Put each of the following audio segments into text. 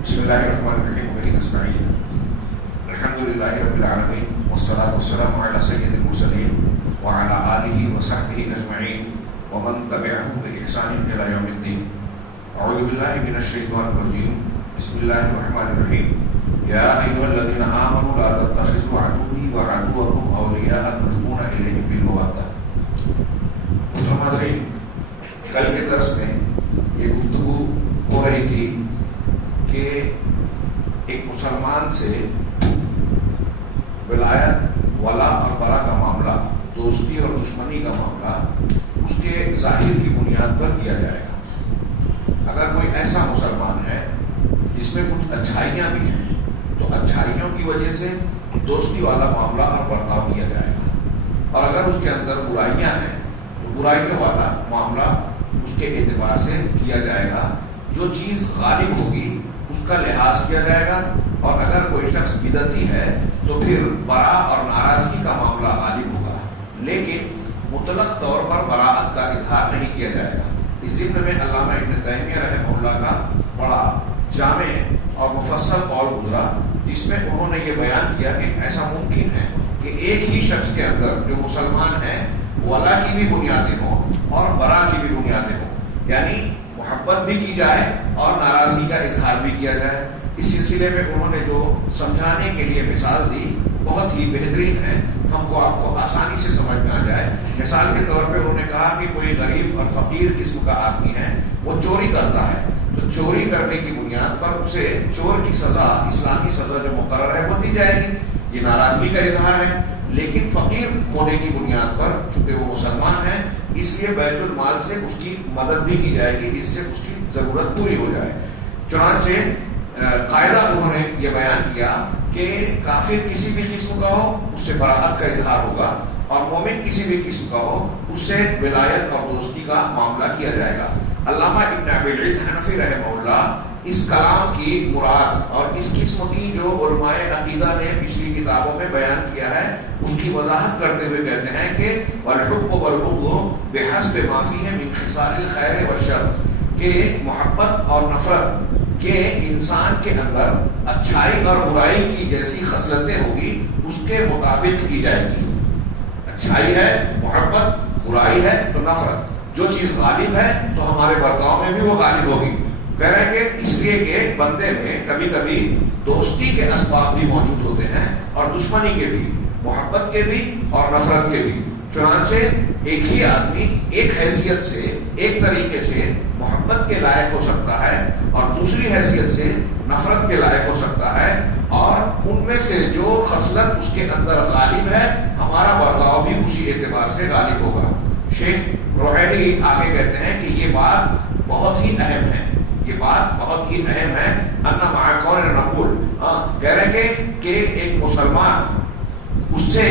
بسم الله الرحمن الرحيم وبه نستعين. الحمد لله رب العالمين والصلاة والسلام على سيد المرسلين وعلى آله وصحبه أجمعين ومن تبعهم بإحسان إلى يوم الدين. أعوذ بالله من الشيطان الرجيم. بسم الله الرحمن الرحيم. يا أيها الذين آمنوا لا تتخذوا عدوي وعدوكم أولياء تلقون إليهم بالمودة. محترم کل کے درس میں یہ گفتگو ہو رہی تھی کہ ایک مسلمان سے ولایت ولا اور برا کا معاملہ، دوستی اور دشمنی کا معاملہ اس کے ظاہر کی بنیاد پر کیا جائے گا۔ اگر کوئی ایسا مسلمان ہے جس میں کچھ اچھائیاں بھی ہیں تو اچھائیوں کی وجہ سے دوستی والا معاملہ اور برتاؤ کیا جائے گا، اور اگر اس کے اندر برائیاں ہیں تو برائیوں والا معاملہ اس کے اعتبار سے کیا جائے گا۔ جو چیز غالب ہوگی اس کا لحاظ کیا جائے گا، اور اگر کوئی شخص بدعتی ہے تو پھر برا اور ناراضگی کا معاملہ غالب ہوگا، لیکن مطلق طور پر براءت کا اظہار نہیں کیا جائے گا۔ اس ضمن میں علامہ ابن تیمیہ رحمہ اللہ کا بڑا جامع اور مفصل قول گزرا، جس میں انہوں نے یہ بیان کیا کہ ایسا ممکن ہے کہ ایک ہی شخص کے اندر جو مسلمان ہے ولا کی بھی بنیادیں ہوں اور برا کی بھی بنیادیں ہوں، یعنی محبت بھی کی جائے اور ناراضگی کا اظہار بھی کیا جائے۔ اس سلسلے میں انہوں نے جو سمجھانے کے لیے مثال دی بہت ہی بہترین ہے، ہم کو آپ کو آسانی سے سمجھ میں آ جائے۔ مثال کے طور پہ انہوں نے کہا کہ کوئی غریب اور فقیر قسم کا آدمی ہے، وہ چوری کرتا ہے، تو چوری کرنے کی بنیاد پر اسے چور کی سزا، اسلامی سزا جو مقرر ہے وہ دی جائے گی، یہ ناراضگی کا اظہار ہے۔ لیکن فقیر ہونے کی بنیاد پر چونکہ وہ مسلمان ہے، اس لیے بیت المال سے اس کی مدد بھی کی جائے گی جس سے اس کی ضرورت پوری ہو جائے۔ چنانچہ قاعدہ انہوں نے یہ بیان کیا کہ کافر کسی بھی قسم کا ہو اس سے براءت کا اظہار ہوگا، اور مومن کسی بھی قسم کا ہو اس سے ولایت اور دوستی کا معاملہ کیا جائے گا۔ علامہ ابن ابی العز حنفی رحمہ اللہ اس کلام کی مراد اور اس قسم کی جو علماء عقیدہ نے پچھلی کتابوں میں بیان کیا ہے اس کی وضاحت کرتے ہوئے کہتے ہیں کہ والحب والبغض بحسب ما فیہ من خصال الخیر والشر، کہ محبت اور نفرت کے انسان کے اندر اچھائی اور برائی کی جیسی خصلتیں ہوگی اس کے مطابق کی جائے گی۔ اچھائی ہے محبت، برائی ہے تو نفرت، جو چیز غالب ہے تو ہمارے برتاؤ میں بھی وہ غالب ہوگی۔ کہہ رہے ہیں کہ اس لیے کہ بندے میں کبھی کبھی دوستی کے اسباب بھی موجود ہوتے ہیں اور دشمنی کے بھی، محبت کے بھی اور نفرت کے بھی۔ چنانچہ ایک ہی آدمی ایک حیثیت سے، ایک طریقے سے محبت کے لائق ہو سکتا ہے اور دوسری حیثیت سے نفرت کے لائق ہو سکتا ہے، اور ان میں سے جو خصلت اس کے اندر غالب ہے ہمارا برتاؤ بھی اسی اعتبار سے غالب ہوگا۔ شیخ روحیلی آگے کہتے ہیں کہ یہ بات بہت ہی اہم ہے، یہ بات بہت ہی اہم ہے۔ انا مع کون نقول، کہہ رہے کہ ایک مسلمان اس سے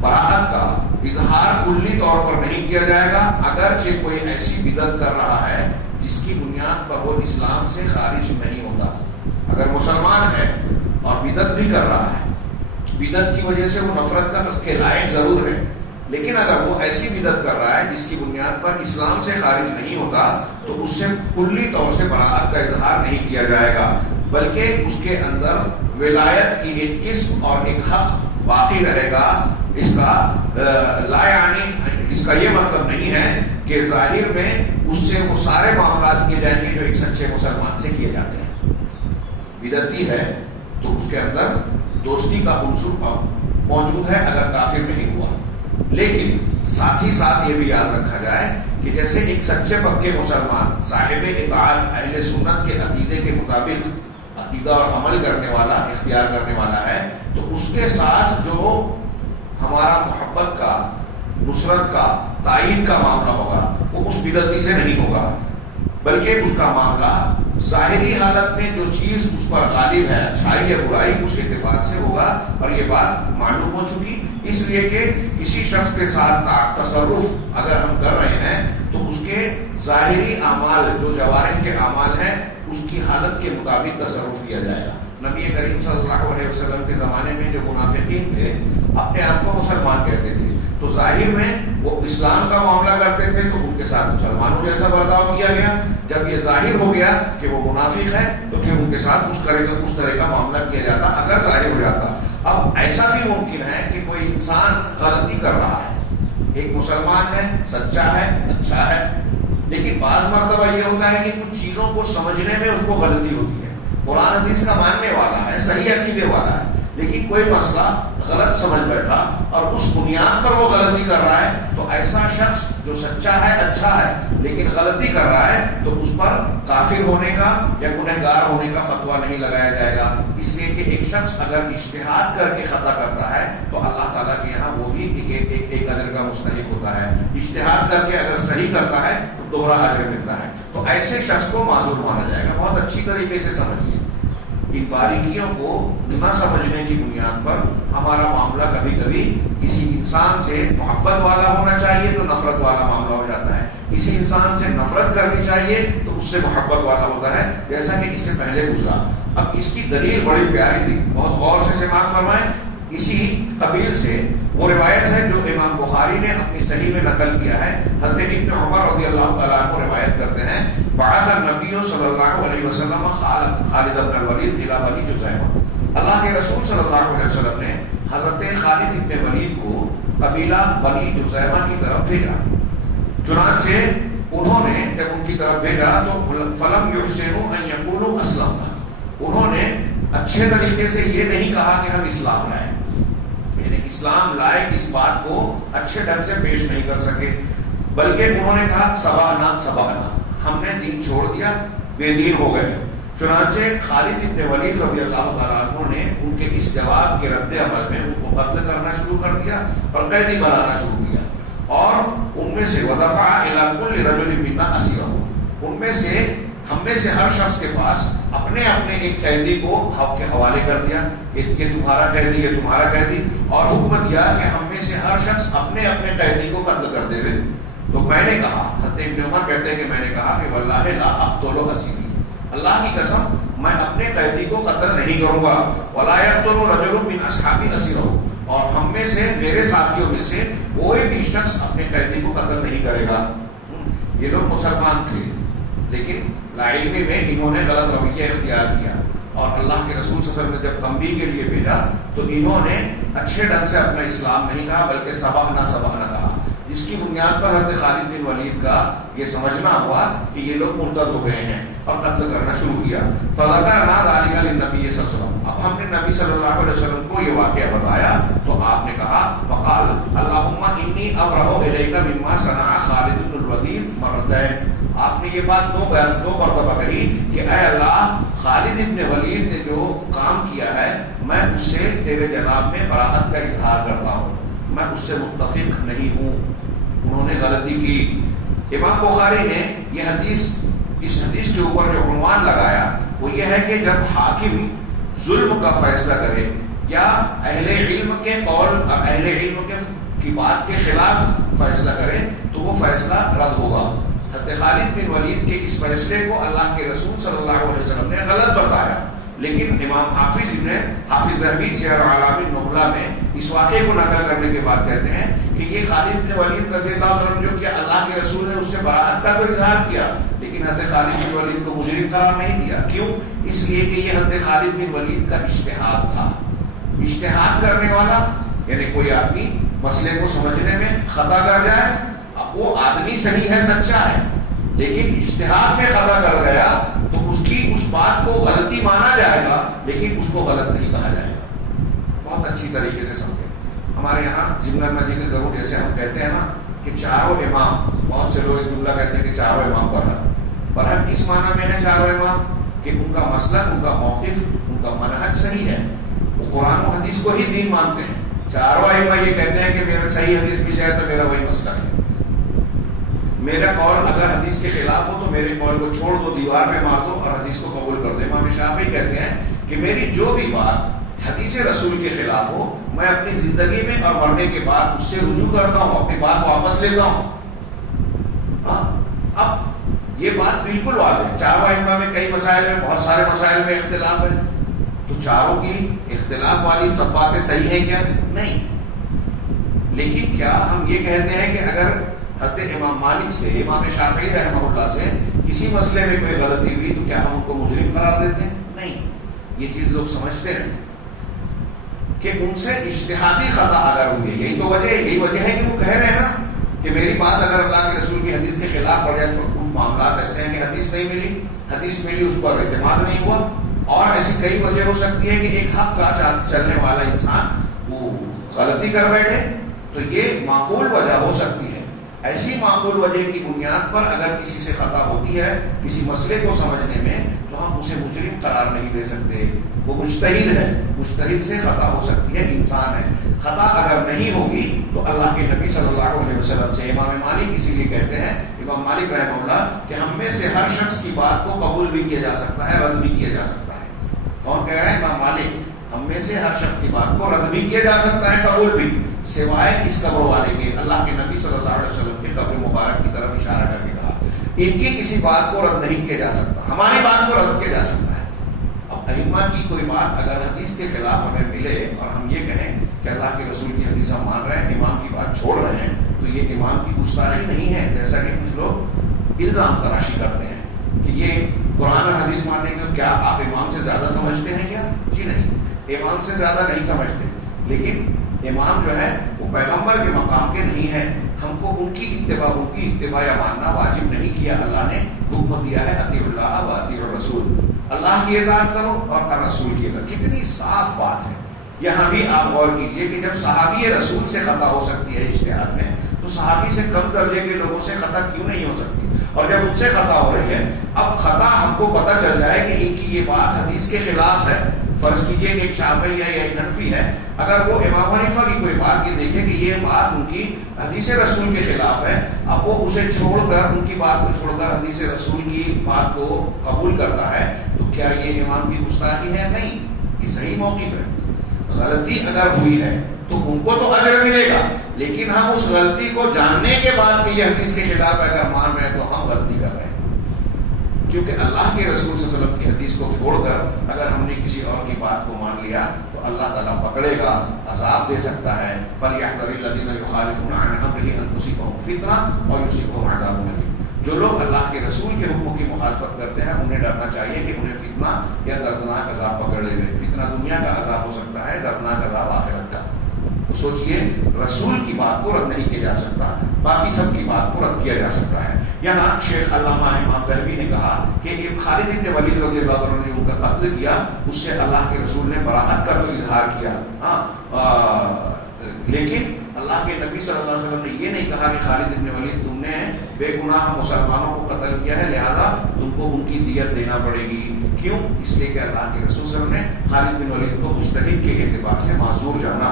براءت کا اظہار کلی طور پر نہیں کیا جائے گا، اگرچہ کوئی ایسی بدعت کر رہا ہے جس کی بنیاد پر وہ اسلام سے خارج نہیں ہوتا۔ اگر مسلمان ہے اور بدعت بھی کر رہا ہے، بدعت کی وجہ سے وہ نفرت کے لائق ضرور ہے، لیکن اگر وہ ایسی بدعت کر رہا ہے جس کی بنیاد پر اسلام سے خارج نہیں ہوتا تو اس سے کلی طور سے براءت کا اظہار نہیں کیا جائے گا، بلکہ اس کے اندر ولایت کی ایک قسم اور ایک حق باقی رہے گا۔ اس کا لا یعنی اس کا یہ مطلب نہیں ہے کہ ظاہر میں اس سے وہ سارے معاملات کیے جائیں گے جو ایک سچے مسلمان سے کیے جاتے ہیں۔ بدعتی ہے تو اس کے اندر دوستی کا عنصر موجود ہے اگر کافر نہیں ہوا، لیکن ساتھ ہی ساتھ یہ بھی یاد رکھا جائے کہ جیسے ایک سچے پکے مسلمان صاحب اطاعت اہل سنت کے عقیدے کے مطابق عقیدہ اور عمل کرنے والا، اختیار کرنے والا ہے، تو اس کے ساتھ جو ہمارا محبت کا، نصرت کا، تائید کا معاملہ ہوگا وہ اس بدعتی سے نہیں ہوگا، بلکہ اس کا معاملہ ظاہری حالت میں جو چیز اس پر غالب ہے، اچھائی یا برائی، اس اعتبار سے ہوگا۔ اور یہ بات معلوم ہو چکی، اس لیے کہ کسی شخص کے ساتھ تصرف اگر ہم کر رہے ہیں تو اس کے ظاہری اعمال جو جوارح کے اعمال ہیں اس کی حالت کے مطابق تصرف کیا جائے گا۔ نبی کریم صلی اللہ علیہ وسلم کے زمانے میں جو منافقین تھے اپنے آپ کو مسلمان کہتے تھے، تو ظاہر میں وہ اسلام کا معاملہ کرتے تھے تو ان کے ساتھ مسلمانوں جیسا برتاؤ کیا گیا. جب یہ ظاہر ہو گیا کہ وہ منافق ہے تو پھر ان کے ساتھ اس طرح کا معاملہ کیا جاتا اگر ظاہر ہو جاتا. اب ایسا بھی ممکن ہے کہ کوئی انسان غلطی کر رہا ہے, ایک مسلمان ہے, سچا ہے, اچھا ہے, لیکن بعض مرتبہ یہ ہوتا ہے کہ کچھ چیزوں کو سمجھنے میں اس کو غلطی ہوتی ہے. قرآن حدیث کا ماننے والا ہے, صحیح عقیدے والا ہے, لیکن کوئی مسئلہ غلط سمجھ بیٹھا اور اس بنیاد پر وہ غلطی کر رہا ہے, تو ایسا شخص جو سچا ہے, اچھا ہے, لیکن غلطی کر رہا ہے تو اس پر کافر ہونے کا یا گنہگار ہونے کا فتویٰ نہیں لگایا جائے گا. اس لیے کہ ایک شخص اگر اجتہاد کر کے خطا کرتا ہے تو اللہ تعالیٰ کے یہاں وہ بھی ایک اجر کا مستحق ہوتا ہے. اجتہاد کر کے اگر صحیح کرتا ہے تو دوہرا اجر ملتا ہے. تو ایسے شخص کو معذور مانا جائے گا. بہت اچھی طریقے سے سمجھیے, ان باریکیوں کو نہ سمجھنے کی بنیاد پر ہمارا معاملہ کبھی کبھی کسی انسان سے محبت والا ہونا چاہیے تو نفرت والا معاملہ ہو جاتا ہے, کسی انسان سے نفرت کرنی چاہیے تو اس سے محبت والا ہوتا ہے, جیسا کہ اس سے پہلے گزرا. اب اس کی دلیل بڑی پیاری تھی, بہت غور سے سماعت فرمائیں. اسی قبیل سے وہ روایت ہے جو امام بخاری نے اپنی صحیح میں نقل کیا ہے. حضرت ابن عمر رضی اللہ تعالیٰ عنہ روایت کرتے ہیں, بعث النبی صلی اللہ علیہ وسلم خالد بن الولید الى بنی جذیمہ. اللہ کے رسول صلی اللہ علیہ وسلم نے حضرت خالد ابن ولید کو قبیلہ بنی جذیمہ کی طرف بھیجا. چنانچہ انہوں نے جب ان کی طرف بھیجا تو فلم یحسنوا ان یقولوا اسلمنا, انہوں نے اچھے طریقے سے یہ نہیں کہا کہ ہم اسلام لائے, یعنی اسلام لائے اس بات کو اچھے ڈھنگ سے پیش نہیں کر سکے, بلکہ انہوں نے کہا سبانا, ہم نے دین چھوڑ دیا, بے دین ہو گئے. چنانچہ خالد ابن ولید رضی اللہ تعالیٰ عنہ نے ان کے اس جواب کے رد عمل میں ان کو قتل کرنا شروع کر دیا اور قیدی بنانا شروع کیا, اور ان میں سے ودفع الی کل رجل منا اسیرہ, ان میں سے ہم میں سے ہر شخص کے پاس اپنے اپنے ایک قیدی کو حق کے حوالے کر دیا کہ یہ تمہارا قیدی, یہ تمہارا قیدی, اور حکم دیا کہ ہم میں سے ہر شخص اپنے اپنے قیدی کو قتل کر دے. تو میں نے کہا, حضرت ابن عمر کہتے ہیں کہ میں نے کہا کہ واللہ لا اقتل اسیری, اللہ کی قسم میں اپنے قیدی کو قتل نہیں کروں گا. ولا یقتل رجل من اصحابی اسیرہ, اور ہم میں سے میرے ساتھیوں میں سے کوئی بھی شخص اپنے قیدی کو قتل نہیں کرے گا. یہ لوگ مسلمان تھے لیکن لاعلمی میں انہوں نے غلط رویہ اختیار کیا, اور اللہ کے رسول صلی اللہ علیہ وسلم نے جب تنبیہ کے لیے بھیجا تو انہوں نے اچھے ڈھنگ سے اپنا اسلام نہیں کہا بلکہ سبقنا کہا, جس کی بنیاد پر حضرت خالد بن ولید کا یہ سمجھنا ہوا کہ یہ لوگ مرتد ہو گئے ہیں اور قتل کرنا شروع کیا. فذكرنا ذلك للنبي صلی اللہ علیہ وسلم, اب ہم نے نبی صلی اللہ علیہ وسلم کو یہ واقعہ بتایا تو آپ نے کہا فقال اللهم انی ابرأ الیک مما صنع خالد بن الولید مرتين. آپ نے یہ بات دو مرتبہ کہی کہ اے اللہ, خالد ابن ولید نے جو کام کیا ہے میں اس سے تیرے جناب میں براءت کا اظہار کرتا ہوں, میں اس سے متفق نہیں ہوں, انہوں نے غلطی کی. امام بخاری نے یہ حدیث, اس حدیث کے اوپر جو عنوان لگایا وہ یہ ہے کہ جب حاکم ظلم کا فیصلہ کرے یا اہل علم کے قول اور اہل علم کی بات کے خلاف فیصلہ کرے تو وہ فیصلہ رد ہوگا. حضرت خالد بن ولید کے اس فیصلے کو اللہ کے رسول صلی اللہ علیہ وسلم نے غلط بتایا, لیکن امام حافظ ذہبی سیر اعلام النبلاء میں اس واقعے کو نقل کرنے کے بعد کہتے ہیں کہ یہ خالد بن ولید رضی اللہ عنہ جو کیا, اللہ کے رسول نے اس سے براءت کا تو اظہار کیا لیکن حضرت خالد بن ولید کو مجرم قرار نہیں دیا. کیوں؟ اس لیے کہ یہ حضرت خالد بن ولید کا اجتہاد تھا. اجتہاد کرنے والا یعنی کوئی آدمی مسئلے کو سمجھنے میں خطا کر جائے, اب وہ آدمی صحیح ہے, سچا ہے, لیکن اجتہاد میں خطا کر گیا تو اس کی اس بات کو غلطی مانا جائے گا لیکن اس کو غلط نہیں کہا جائے گا. بہت اچھی طریقے سے سمجھے. ہمارے یہاں ضمن میں ذکر کروں, جیسے ہم کہتے ہیں نا کہ چاروں امام, بہت سے لوگ ایک جملہ کہتے ہیں کہ چاروں امام برحق کس معنی میں ہے چاروں امام کہ ان کا مسلک, ان کا موقف, ان کا منہج صحیح ہے, وہ قرآن و حدیث کو ہی دین مانتے ہیں. چاروں ائمہ یہ کہتے ہیں کہ میرا صحیح حدیث مل جائے تو میرا وہی مسلک ہے, میرا قول اگر حدیث کے خلاف ہو تو میرے قول کو چھوڑ دو, دیوار میں مار دو اور حدیث کو قبول کر دو. امام شافعی کہتے ہیں کہ میری جو بھی بات حدیث رسول کے خلاف ہو میں اپنی زندگی میں اور مرنے کے بعد اس سے رجوع کرتا ہوں, اپنی بات واپس لیتا ہوں. اب یہ بات بالکل واضح ہے, چاروں ائمہ میں کئی مسائل میں, بہت سارے مسائل میں اختلاف ہے, تو چاروں کی اختلاف والی سب باتیں صحیح ہیں کیا؟ نہیں. لیکن کیا ہم یہ کہتے ہیں کہ اگر حضرت امام مالک سے، امام شافعی رحمہ اللہ سے کسی مسئلے میں کوئی غلطی ہوئی تو کیا ہم ان کو مجرم قرار دیتے ہیں؟ نہیں. یہ چیز لوگ سمجھتے ہیں کہ ان سے اجتہادی خطا اگر ہوئی ہے، یہی وجہ ہے کہ وہ کہہ رہے ہیں نا کہ میری بات اگر اللہ کے رسول کی حدیث کے خلاف پڑ جائے. کچھ معاملات ایسے ہیں کہ حدیث نہیں ملی، حدیث ملی اس پر اعتماد نہیں ہوا، اور ایسی کئی وجہ ہو سکتی ہے کہ ایک حق کا چلنے والا انسان وہ غلطی کر بیٹھے، تو یہ معقول وجہ ہو سکتی ہے. ایسی معقول وجہ کی بنیاد پر اگر کسی سے خطا ہوتی ہے کسی مسئلے کو سمجھنے میں، تو ہم اسے مجرم قرار نہیں دے سکتے. وہ مجتہد ہے، مجتہد سے خطا ہو سکتی ہے، انسان ہے. خطا اگر نہیں ہوگی تو اللہ کے نبی صلی اللہ علیہ وسلم سے، امام مالک اسی لیے کہتے ہیں، امام مالک رحمہ اللہ، کہ ہم میں سے ہر شخص کی بات کو قبول بھی کیا جا سکتا ہے، رد بھی کیا جا سکتا ہے. کون کہہ رہے ہیں؟ امام مالک. ہم میں سے ہر شخص کی بات کو رد بھی کیا جا سکتا ہے، قبول بھی، سوائے اس قبر والے کے. اللہ کے نبی صلی اللہ علیہ وسلم کی قبر مبارک کی طرف اشارہ کر کے کہا ان کی کسی بات کو رد نہیں کیا جا سکتا، ہماری بات کو رد کیا جا سکتا ہے. اب ائمہ کی کوئی بات اگر حدیث کے خلاف ہمیں ملے اور ہم یہ کہیں کہ اللہ کے رسول کی حدیث ہم مان رہے ہیں، امام کی بات چھوڑ رہے ہیں، تو یہ امام کی گستاخی نہیں ہے، جیسا کہ کچھ لوگ الزام تراشی کرتے ہیں کہ یہ قرآن اور حدیث ماننے کے. کیا آپ امام سے زیادہ سمجھتے ہیں کیا؟ جی نہیں، امام سے زیادہ نہیں سمجھتے، لیکن امام جو ہے وہ پیغمبر کے مقام کے نہیں ہے. ہم کو ان کی اتباع یا ماننا واجب نہیں کیا. اللہ نے حکم دیا ہے اطیعوا اللہ و اطیعوا الرسول، اللہ کی اطاعت کرو اور رسول کی اطاعت. کتنی صاف بات ہے. یہاں بھی آپ غور کیجئے کہ جب صحابی رسول سے خطا ہو سکتی ہے اجتہاد میں، تو صحابی سے کم درجے کے لوگوں سے خطا کیوں نہیں ہو سکتی؟ اور جب ان سے خطا ہو رہی ہے، اب خطا ہم کو پتہ چل جائے کہ ان کی یہ بات حدیث کے خلاف ہے. فرض کیجئے کہ ایک شافعی ہے یا ایک حنفی ہے، اگر وہ امام حنیفہ کی کوئی بات یہ دیکھے کہ یہ بات ان کی حدیث رسول کے خلاف ہے، اب وہ اسے چھوڑ کر، ان کی بات کو چھوڑ کر حدیث رسول کی بات کو قبول کرتا ہے، تو کیا یہ امام کی گستاخی ہے؟ نہیں، یہ صحیح موقف ہے. غلطی اگر ہوئی ہے تو ان کو تو اجر ملے گا، لیکن ہم اس غلطی کو جاننے کے بعد کہ یہ حدیث کے خلاف اگر مان رہے ہیں تو ہم غلطی کر رہے ہیں. کیونکہ اللہ کے رسول صلی اللہ علیہ وسلم کی حدیث کو چھوڑ کر اگر ہم نے کسی اور کی بات کو مان لیا تو اللہ تعالیٰ پکڑے گا، عذاب دے سکتا ہے. فَلْيَحْذَرِ الَّذِينَ يُخَالِفُونَ عَنْ أَمْرِهِ أَن تُصِيبَهُمْ فِتْنَةٌ أَوْ يُصِيبَهُمْ عَذَابٌ أَلِيمٌ. جو لوگ اللہ کے رسول کے حکموں کی مخالفت کرتے ہیں انہیں ڈرنا چاہیے کہ انہیں فتنہ یا دردناک عذاب پکڑ لے. فتنہ دنیا کا عذاب ہو سکتا ہے، دردناک عذاب آخرت کا. تو سوچئے، رسول کی بات کو رد نہیں کیا جا سکتا، باقی سب کی بات کو رد کیا جا سکتا ہے. یہاں شیخ علامہ امام ذہبی نے کہا کہ خالد بن ولید رضی اللہ عنہ نے ان کا قتل کیا، اس سے اللہ کے رسول نے براءت کا تو اظہار کیا، لیکن اللہ کے نبی صلی اللہ علیہ وسلم نے یہ نہیں کہا کہ خالد بن ولید تم نے بے گناہ مسلمانوں کو قتل کیا ہے لہذا تم کو ان کی دیت دینا پڑے گی. کیوں؟ اس لیے کہ اللہ کے رسول صلی اللہ علیہ وسلم نے خالد بن ولید کو مجتہد کے اعتبار سے معذور جانا،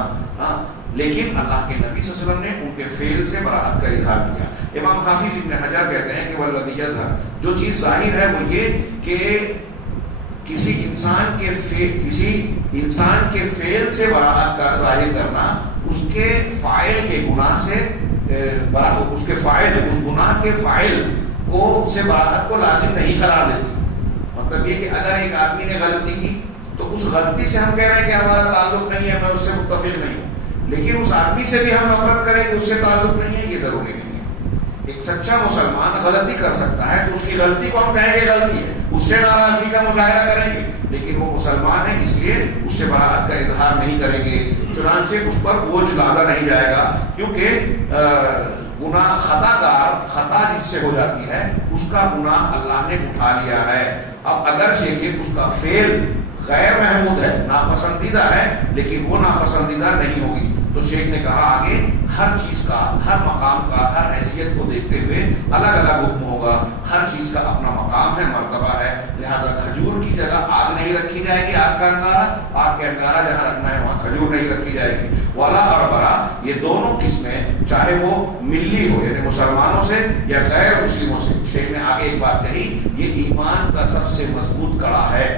لیکن اللہ کے نبی صلی اللہ علیہ وسلم نے ان کے فعل سے براءت کا اظہار کیا. امام حافظ ابن حجر کہتے ہیں کہ والذی یظہر، جو چیز ظاہر ہے وہ یہ کہ کسی انسان کے فعل سے براءت کا ظاہر کرنا اس کے فاعل کے گناہ سے، اس گناہ کے فاعل کو سے براءت کو لازم نہیں قرار دیتی. مطلب یہ کہ اگر ایک آدمی نے غلطی کی تو اس غلطی سے ہم کہہ رہے ہیں کہ ہمارا تعلق نہیں ہے، میں اس سے متفق نہیں ہوں، لیکن اس آدمی سے بھی ہم نفرت کریں کہ اس سے تعلق نہیں ہے، یہ ضروری نہیں ہے. ایک سچا مسلمان غلطی کر سکتا ہے تو اس کی غلطی کو ہم کہیں گے غلطی ہے، اس سے ناراضگی کا مظاہرہ کریں گے، لیکن وہ مسلمان ہے اس لیے اس سے براءت کا اظہار نہیں کریں گے. چنانچہ اس پر بوجھ ڈالا نہیں جائے گا، کیونکہ گناہ خطا جس سے ہو جاتی ہے اس کا گناہ اللہ نے اٹھا لیا ہے. اب اگرچہ کہ اس کا فعل غیر محمود ہے، ناپسندیدہ ہے، لیکن وہ ناپسندیدہ نہیں ہوگی. تو شیخ نے کہا آگے ہر چیز کا، ہر مقام کا، ہر حیثیت کو دیکھتے ہوئے الگ الگ حکم ہوگا. ہر چیز کا اپنا مقام ہے، مرتبہ ہے، لہذا کھجور کی جگہ آگ نہیں رکھی جائے گی، آگ کا انگارہ، آگ کے انگارہ جہاں رکھنا ہے وہاں کھجور نہیں رکھی جائے گی. ولا اور برا، یہ دونوں قسمیں چاہے وہ ملی ہو یعنی مسلمانوں سے یا غیر مسلموں سے. شیخ نے آگے ایک بات کہی، یہ ایمان کا سب سے مضبوط کڑا ہے.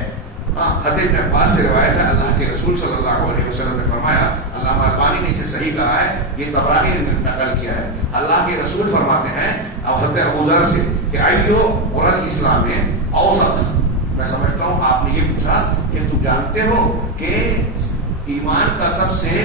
حضرت ابن عباس سے روایت ہے، اللہ کے رسول صلی اللہ علیہ وسلم نے فرمایا، علامہ البانی نے اسے صحیح کہا ہے، یہ طبرانی نے نقل کیا ہے. اللہ کے رسول فرماتے ہیں حضرت ابو ذر سے کہ ایو قرآن اسلام میں اوسط. میں سمجھتا ہوں آپ نے یہ پوچھا کہ تم جانتے ہو کہ ایمان کا سب سے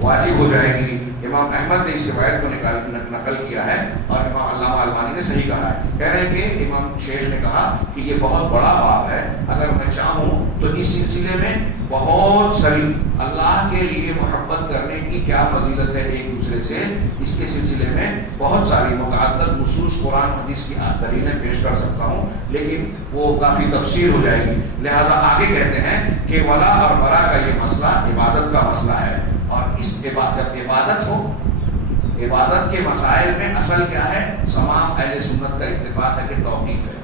واجب ہو جائے گی۔ امام احمد نے اس روایت کو نقل کیا ہے اور امام علامہ البانی نے صحیح کہا ہے۔ کہہ رہے ہیں کہ امام شیخ نے کہا کہ یہ بہت بڑا باب ہے، اگر میں چاہوں تو اس سلسلے میں بہت ساری اللہ کے لیے محبت کرنے کی کیا فضیلت ہے ایک دوسرے سے، اس کے سلسلے میں بہت ساری متعدد نصوص قرآن حدیث کی دلیلیں پیش کر سکتا ہوں، لیکن وہ کافی تفسیر ہو جائے گی۔ لہذا آگے کہتے ہیں کہ ولا اور برا کا یہ مسئلہ عبادت کا مسئلہ ہے، اور اس جب عبادت ہو، عبادت کے مسائل میں اصل کیا ہے؟ تمام اہل سنت کا اتفاق ہے کہ توقیف ہے۔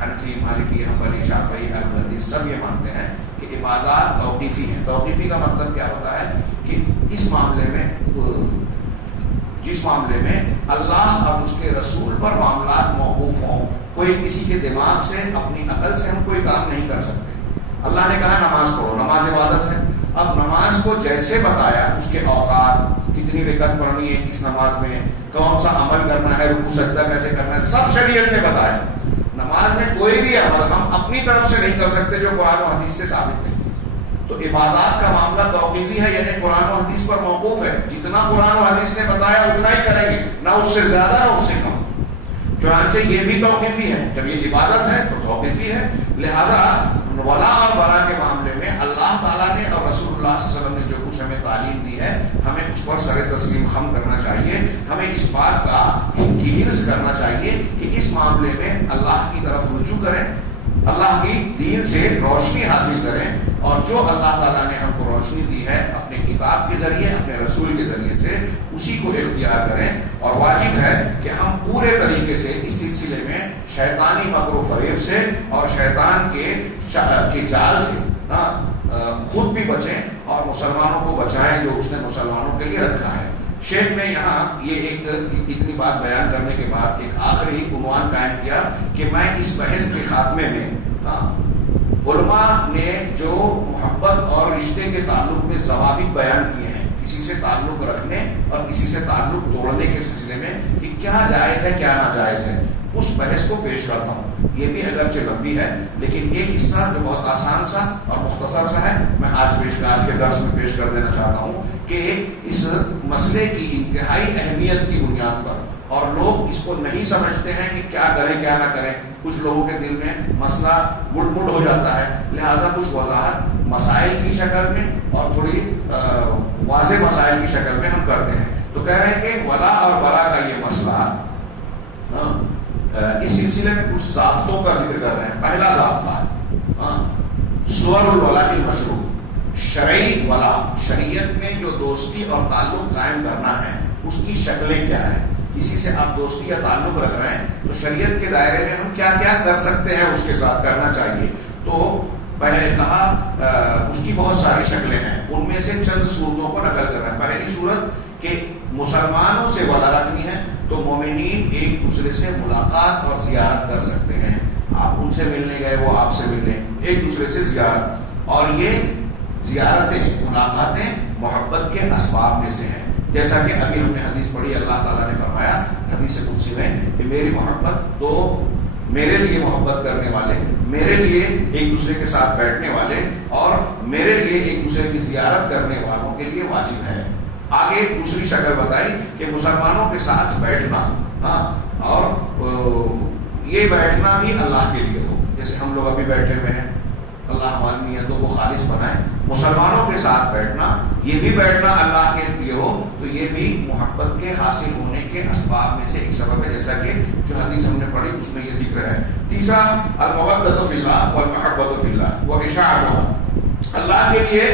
حنفی، مالکی، حنبلی، شافعی، اہل حدیث سب یہ مانتے ہیں کہ عبادات توقیفی ہیں۔ توقیفی کا مطلب کیا ہوتا ہے کہ اس معاملے میں، جس معاملے میں اللہ اور اس کے رسول پر معاملات موقوف ہوں، کوئی کسی کے دماغ سے، اپنی عقل سے ہم کوئی کام نہیں کر سکتے۔ اللہ نے کہا نماز پڑھو، نماز عبادت ہے، اب نماز کو جیسے بتایا، اس کے اوقات، کتنی رکعت پڑھنی ہے کس نماز میں، کون سا عمل کرنا ہے، رکوع سجدہ کیسے کرنا ہے، سب شریعت نے بتایا۔ نماز میں کوئی بھی عمل ہم اپنی طرف سے نہیں کر سکتے جو قرآن و حدیث سے ثابت نہیں۔ تو عبادات کا معاملہ توقیفی ہے، یعنی قرآن و حدیث پر موقوف ہے۔ جتنا قرآن و حدیث نے بتایا اتنا ہی کریں گے، نہ اس سے زیادہ نہ اس سے کم۔ چنانچہ یہ بھی توقیفی ہے، جب یہ عبادت ہے تو توقیفی ہے۔ لہذا ولا اور برا کے معاملے میں اللہ تعالیٰ نے اور رسول اللہ صلی اللہ علیہ وسلم نے جو کچھ ہمیں تعلیم دی ہے، ہمیں اس پر سر تسلیم خم کرنا چاہیے۔ ہمیں اس بات کا ہرس کرنا چاہیے کہ اس معاملے میں اللہ کی طرف رجوع کریں، اللہ کی دین سے روشنی حاصل کریں، اور جو اللہ تعالیٰ نے ہم کو روشنی دی ہے اپنے کتاب کے ذریعے، اپنے رسول کے ذریعے سے، اسی کو اختیار کریں۔ اور واجب ہے کہ ہم پورے طریقے سے اس سلسلے میں شیطانی مکر و فریب سے اور شیطان کے جال سے خود بھی بچیں اور مسلمانوں کو بچائیں جو اس نے مسلمانوں کے لیے رکھا ہے۔ شیخ نے یہاں یہ ایک اتنی بات بیان کرنے کے بعد ایک آخری عنوان قائم کیا کہ میں اس بحث کے خاتمے میں علماء نے جو محبت اور رشتے کے تعلق میں ضوابط بیان کیے ہیں، کسی سے تعلق رکھنے اور کسی سے تعلق توڑنے کے سلسلے میں، کہ کیا جائز ہے کیا ناجائز ہے، اس بحث کو پیش کرتا ہوں۔ یہ بھی اگرچہ لمبی ہے، لیکن ایک حصہ جو بہت آسان سا اور مختصر سا ہے، میں آج کے درس میں پیش کر دینا چاہتا ہوں کہ اس مسئلے کی انتہائی اہمیت کی بنیاد پر، اور لوگ اس کو نہیں سمجھتے ہیں کہ کیا کریں کیا نہ کریں، کچھ لوگوں کے دل میں مسئلہ مڈ ہو جاتا ہے، لہذا کچھ وضاحت مسائل کی شکل میں اور تھوڑی واضح مسائل کی شکل میں ہم کرتے ہیں۔ تو کہہ رہے ہیں کہ ولا اور برا کا یہ مسئلہ، اس سلسلے میں کچھ ضابطوں کا ذکر کر رہے ہیں۔ پہلا ضابطہ صور الولاء المشروع، شرعی ولا، شریعت میں جو دوستی اور تعلق قائم کرنا ہے اس کی شکلیں کیا ہیں۔ کسی سے آپ دوستی یا تعلق رکھ رہے ہیں تو شریعت کے دائرے میں ہم کیا کیا کر سکتے ہیں، اس کے ساتھ کرنا چاہیے۔ تو پہلے کہا اس کی بہت ساری شکلیں ہیں، ان میں سے چند صورتوں کو نقل کر رہے ہیں۔ پہلی صورت کہ مسلمانوں سے ولا رکھنی ہے تو مومنین ایک دوسرے سے ملاقات اور زیارت کر سکتے ہیں۔ آپ ان سے ملنے گئے، وہ آپ سے ملنے، ایک دوسرے سے زیارت، اور یہ زیارتیں، ملاقاتیں محبت کے اسباب میں سے ہیں۔ جیسا کہ ابھی ہم نے حدیث پڑھی، اللہ تعالیٰ نے فرمایا حدیث قدسی میں کہ میری محبت تو میرے لیے محبت کرنے والے، میرے لیے ایک دوسرے کے ساتھ بیٹھنے والے اور میرے لیے ایک دوسرے کی زیارت کرنے والوں کے لیے واجب ہے۔ آگے دوسری شکل بتائی کہ مسلمانوں کے ساتھ بیٹھنا، اور یہ بیٹھنا بھی اللہ کے لیے ہو، جیسے ہم لوگ ابھی بیٹھے ہوئے ہیں، اللہ ہماری نیتوں کو خالص بنائے۔ مسلمانوں کے ساتھ بیٹھنا، یہ بھی بیٹھنا اللہ کے لیے ہو، تو یہ بھی محبت کے حاصل ہونے کے اسباب میں سے ایک سبب ہے، جیسا کہ جو حدیث ہم نے پڑھی اس میں یہ ذکر ہے۔ تیسرا المودۃ فی اللہ والمحبۃ فی اللہ واشاعتها، اللہ کے لیے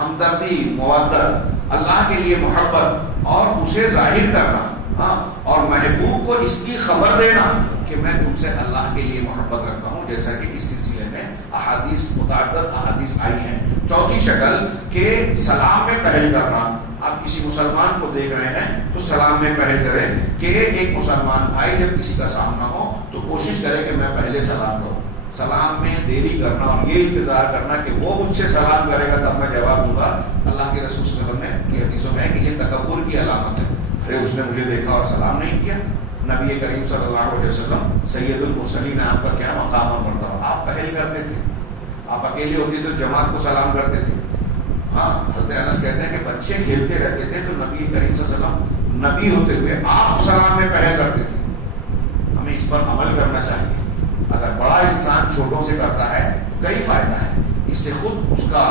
ہمدردی، مودت، اللہ کے لیے محبت اور اسے ظاہر کرنا، اور محبوب کو اس کی خبر دینا کہ میں تم سے اللہ کے لیے محبت رکھتا ہوں، جیسا کہ اس سلسلے میں متعدد احادیث آئی ہیں۔ چوتھی شکل کہ سلام میں پہل کرنا، آپ کسی مسلمان کو دیکھ رہے ہیں تو سلام میں پہل کریں، کہ ایک مسلمان بھائی جب کسی کا سامنا ہو تو کوشش کرے کہ میں پہلے سلام کروں۔ سلام میں دیری کرنا اور یہ انتظار کرنا کہ وہ مجھ سے سلام کرے گا تب میں جواب دوں گا، اللہ کے رسول صلی اللہ علیہ وسلم کی حدیثوں میں ہے کہ یہ تکبر کی علامت ہے۔ ارے اس نے مجھے دیکھا اور سلام نہیں کیا۔ نبی کریم صلی اللہ علیہ وسلم سید المرسلین، آپ کا کیا مقام اور مرتبہ، آپ پہل کرتے تھے، آپ اکیلے ہوتے تو جماعت کو سلام کرتے تھے، ہاں حضرت انس کہتے ہیں کہ بچے کھیلتے رہتے تھے تو نبی کریم صلی اللہ علیہ وسلم نبی ہوتے ہوئے آپ سلام میں پہل کرتے تھے. ہمیں اس پر عمل کرنا چاہیے. اگر بڑا انسان چھوٹوں سے کرتا ہے کئی فائدہ ہے. اس سے خود اس کا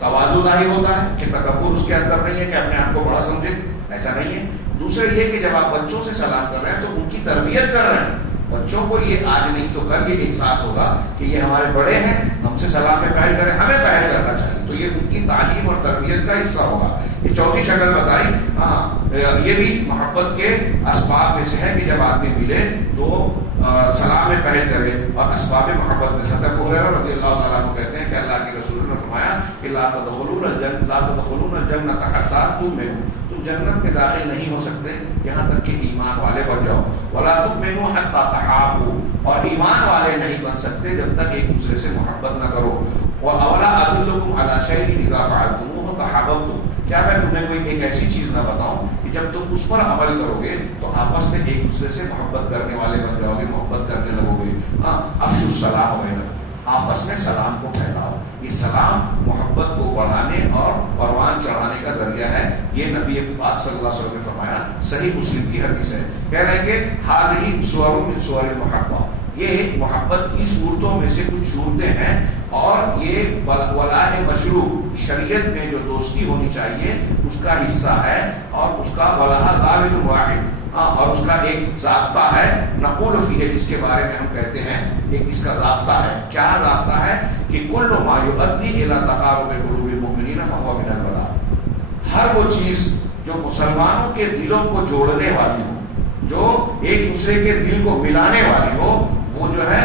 تواضع ظاہر ہوتا ہے کہ تکبر اس کے اندر نہیں ہے کہ اپنے آپ کو بڑا سمجھے، ایسا نہیں ہے. دوسرے یہ کہ جب آپ بچوں سے سلام کر رہے ہیں تو ان کی تربیت کر رہے ہیں. بچوں کو یہ آج نہیں تو کل یہ احساس ہوگا کہ یہ ہمارے بڑے ہیں، ہم سے سلام میں پہل کریں، ہمیں پہل کرنا چاہیے. تو یہ ان کی تعلیم اور تربیت کا حصہ ہوگا. یہ چوتھی شکل بتائی. ہاں یہ بھی محبت کے اسباب میں سے ہے کہ جب آدمی ملے تو سلام میں پہل کرے، اور اسباب محبت میں سے. ابو ہریرہ رضی اللہ تعالیٰ عنہ کہتے ہیں کہ اللہ کے رسول نے فرمایا کہ لا تدخلون الجنة حتى تؤمنوا، تم جنت میں داخل نہیں ہو سکتے یہاں تک کہ ایمان والے بن جاؤ. ولا تؤمنوا حتى تحابوا، اور ایمان والے نہیں بن سکتے جب تک ایک دوسرے سے محبت نہ کرو. وَأَوْلَا أَدُلُّكُمْ عَلَى شَيْءٍ إِذَا فَعَلْتُمُوهُ تَحَابَبْتُمْ، کیا میں تمہیں کوئی ایک ایسی چیز نہ بتاؤں کہ جب تم اس پر عمل کرو گے تو آپس میں ایک دوسرے سے محبت کرنے والے بن جاؤ گے، محبت کرنے لگو گے. ہاں افشوا السلام بینکم، آپس میں سلام کو پھیلاؤ. یہ سلام محبت کو بڑھانے اور پروان چڑھانے کا ذریعہ ہے. یہ نبی پاک صلی اللہ علیہ وسلم نے فرمایا. صحیح مسلم کی حدیث ہے. کہہ رہے ہیں کہ ہذہ صور من صور المحبہ، یہ محبت کی صورتوں میں سے کچھ صورتیں ہیں. اور یہ ولاء مشروع، شریعت میں جو دوستی ہونی چاہیے اس کا حصہ ہے، اور اس کا ولاء ضابط واحد، اور اس کا ایک ضابطہ ہے. نقول فیہ، جس کے بارے میں ہم کہتے ہیں ایک اس کا ضابطہ ہے. کیا ضابطہ ہے؟ کہ کل ما یؤدی الی تقارب قلوب المؤمنین فهو من الولاء، ہر وہ چیز جو مسلمانوں کے دلوں کو جوڑنے والی ہو، جو ایک دوسرے کے دل کو ملانے والی ہو، وہ جو ہے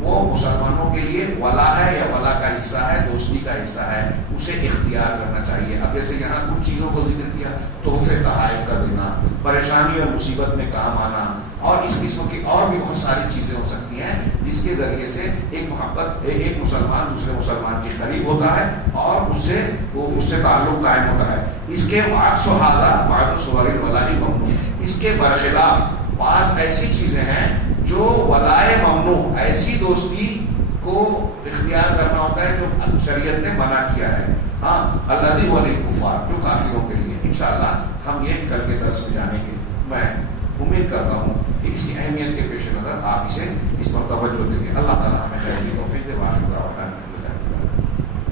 وہ مسلمانوں کے لیے ولا ہے یا ولا کا حصہ ہے، دوستی کا حصہ ہے. اسے اختیار کرنا چاہیے. اب جیسے یہاں کچھ چیزوں کو ذکر کیا، تحفے تحائف کا دینا، پریشانی اور مصیبت میں کام آنا، اور اس قسم کی اور بھی بہت ساری چیزیں ہو سکتی ہیں جس کے ذریعے سے ایک محبت، ایک مسلمان دوسرے مسلمان کے قریب ہوتا ہے اور اس سے تعلق قائم ہوتا ہے. اس کے عکس و حاضہ بعض صور الولاء ممنوع، اس کے برخلاف بعض ایسی چیزیں ہیں جو ولائے ممنوع، ایسی دوستی کو اختیار کرنا ہوتا ہے جو شریعت نے منع کیا ہے. ہاں الذی ولی الکفار، جو کافروں کے لیے. انشاءاللہ ہم یہ کل کے درس میں جانیں گے. میں امید کرتا ہوں کہ اس کی اہمیت کے پیش نظر آپ اس پر توجہ دیں گے. اللہ تعالیٰ ہمیں خیر کی توفیق دے. واخر دعوانا